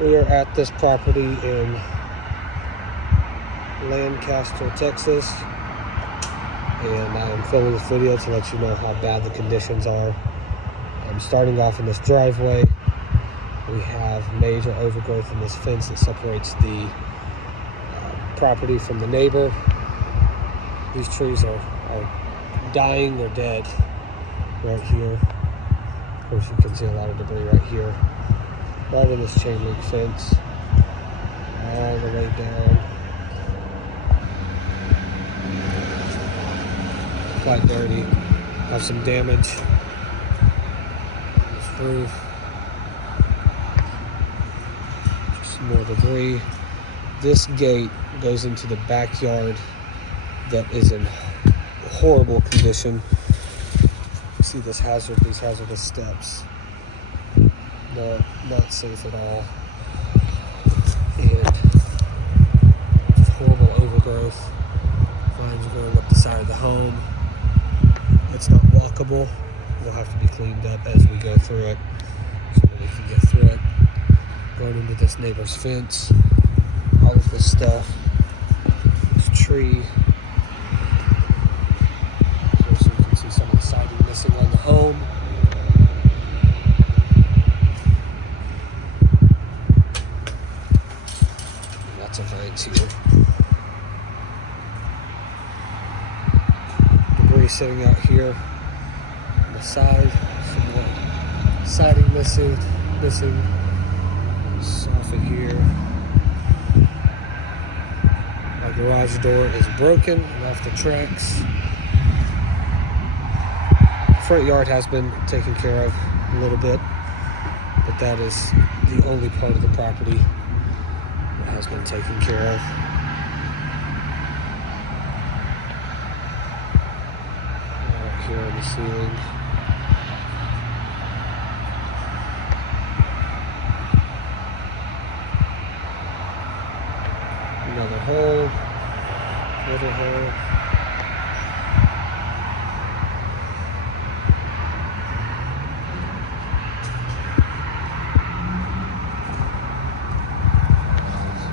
We are at this property in Lancaster, Texas, and I am filming this video to let you know how bad the conditions are. I'm starting off in this driveway. We have major overgrowth in this fence that separates the property from the neighbor. These trees are dying or dead right here. Of course, you can see a lot of debris right here. Right in this chain link fence, all the way down. Quite dirty. Have some damage. This roof. Just more debris. This gate goes into the backyard that is in horrible condition. You see these hazardous steps. Not safe at all. And just horrible overgrowth. Vines growing up the side of the home. It's not walkable. Will have to be cleaned up as we go through it so that we can get through it. Going into this neighbor's fence. All of this stuff. This tree. So you can see some of the siding missing on the home. Lots of vines here. Debris sitting out here on the side. Some more siding missing. Soffit here. My garage door is broken and off the tracks. The front yard has been taken care of a little bit, but that is the only part of the property that has been taken care of. Right here on the ceiling. Another hole, little hole.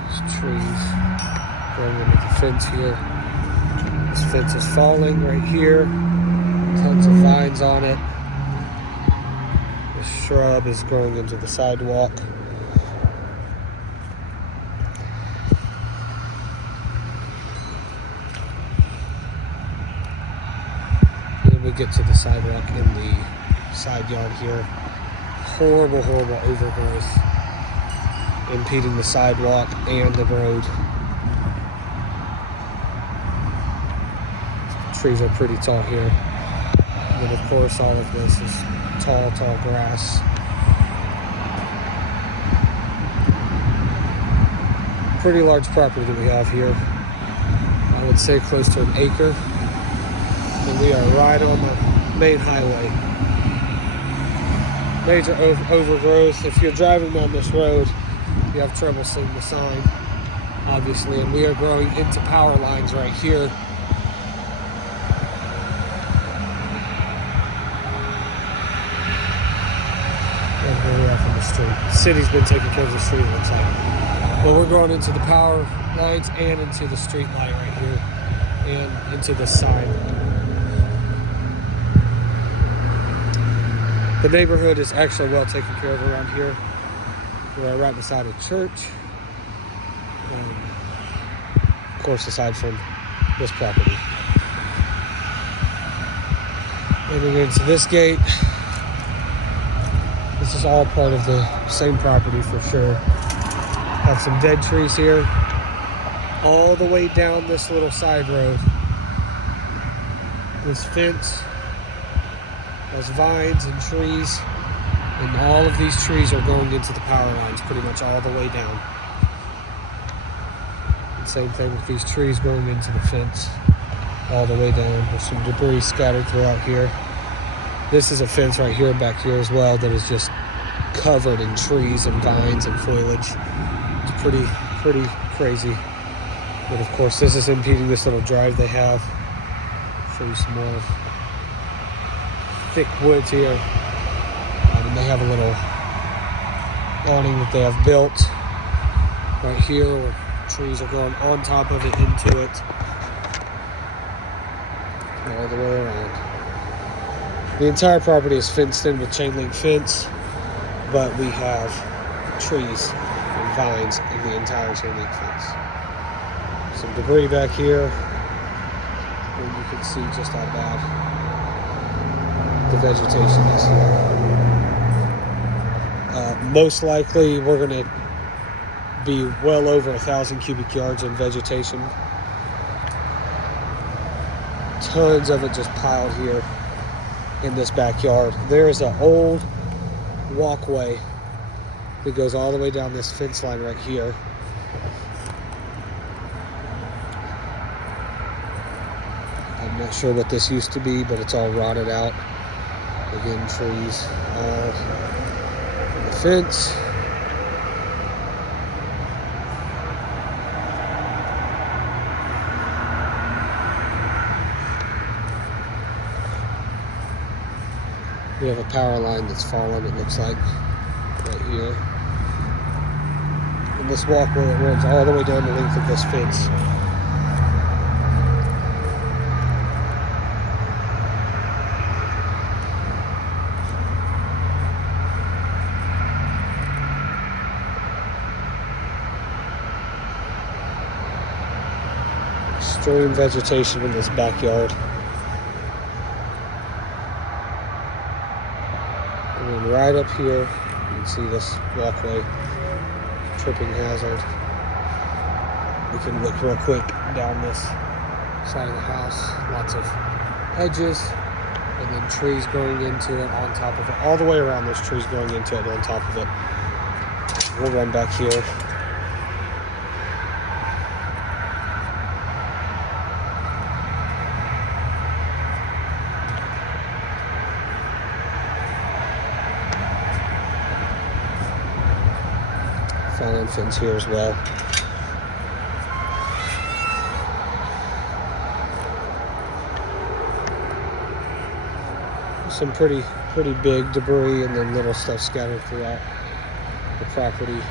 There's trees going into the fence here. This fence is falling right here. Tons of vines on it. This shrub is growing into the sidewalk. We get to the sidewalk in the side yard here. Horrible overgrowth impeding the sidewalk and the road. The trees are pretty tall here. And then of course all of this is tall grass. Pretty large property that we have here. I would say close to an acre. And we are right on the main highway. Major overgrowth. If you're driving down this road, you have trouble seeing the sign, obviously. And we are growing into power lines right here. And here we are from the street. The city's been taking care of the street, looks like. Well, we're growing into the power lines and into the street light right here. And into the sign. The neighborhood is actually well taken care of around here. We're right beside a church. Of course, aside from this property. Moving into this gate. This is all part of the same property for sure. Have some dead trees here. All the way down this little side road. This fence. There's vines and trees, and all of these trees are going into the power lines pretty much all the way down. And same thing with these trees going into the fence all the way down. There's some debris scattered throughout here. This is a fence right here back here as well that is just covered in trees and vines and foliage. It's pretty crazy. But of course this is impeding this little drive they have. Show you some more thick woods here. And they have a little awning that they have built right here, where trees are growing on top of it, into it, all the way around. The entire property is fenced in with chain link fence, but we have trees and vines in the entire chain link fence. Some debris back here, and you can see just how bad the vegetation is here. Most likely we're going to be well over 1,000 cubic yards in vegetation. Tons of it just piled here in this backyard. There is an old walkway that goes all the way down this fence line right here. I'm not sure what this used to be, but it's all rotted out. Again, trees all in the fence. We have a power line that's fallen, it looks like, right here. And this walkway runs all the way down the length of this fence. Extreme vegetation in this backyard. And then right up here, you can see this walkway, tripping hazard. We can look real quick down this side of the house. Lots of hedges, and then trees growing into it, on top of it. All the way around, there's trees growing into it, on top of it. We'll run back here. Fallen fence here as well. Some pretty big debris, and then little stuff scattered throughout the property.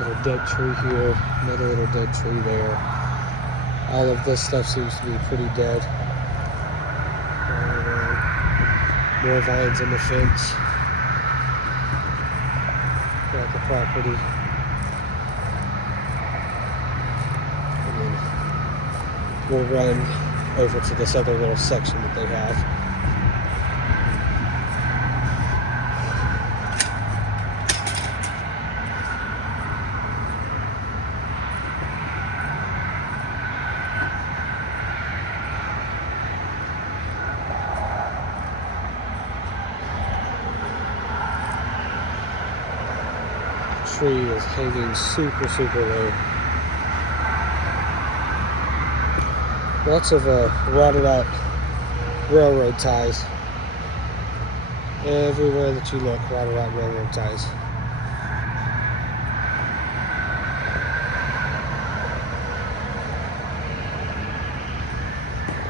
Little dead tree here, another little dead tree there. All of this stuff seems to be pretty dead. More vines in the fence throughout the property. And then we'll run over to this other little section that they have. Tree is hanging super low. Lots of rotted out railroad ties. Everywhere that you look, rotted out railroad ties.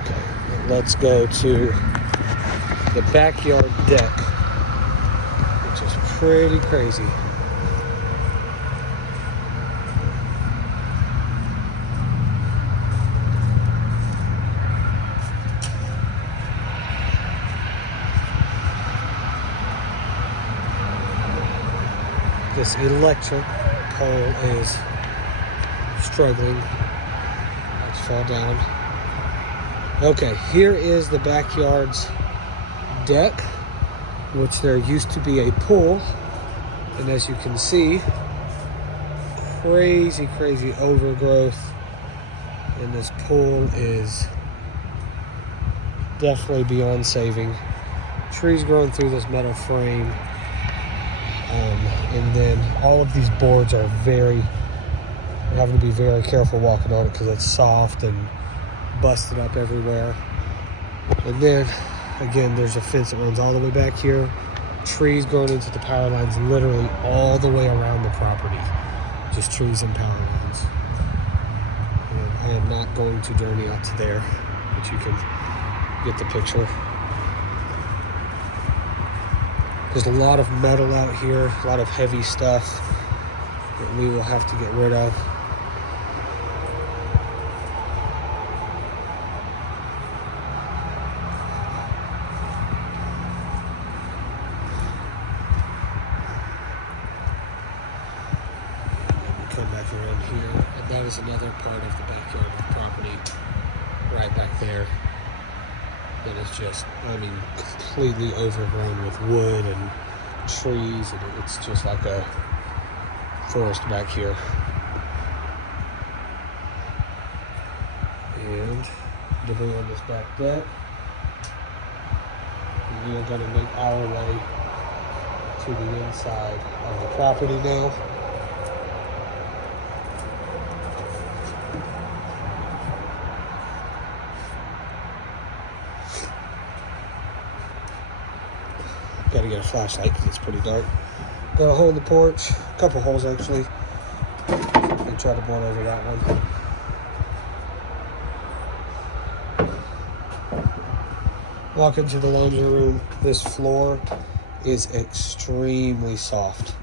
Okay, let's go to the backyard deck, which is pretty crazy. This electric pole is struggling. Let's fall down. Okay, here is the backyard's deck, which there used to be a pool. And as you can see, crazy overgrowth. And this pool is definitely beyond saving. Trees growing through this metal frame. And then all of these boards are you're having to be very careful walking on it because it's soft and busted up everywhere. And then again, there's a fence that runs all the way back here. Trees growing into the power lines literally all the way around the property. Just trees and power lines. And I'm not going to journey out to there, but you can get the picture. There's a lot of metal out here, a lot of heavy stuff that we will have to get rid of. Come back around here, and that is another part of the backyard of the property right back there that is just, I mean, completely overgrown with wood and trees, and it's just like a forest back here. And debris on this back deck. And we are going to make our way to the inside of the property now. Got to get a flashlight because it's pretty dark. Got a hole in the porch, a couple holes actually. And try to board over that one. Walk into the laundry room. This floor is extremely soft.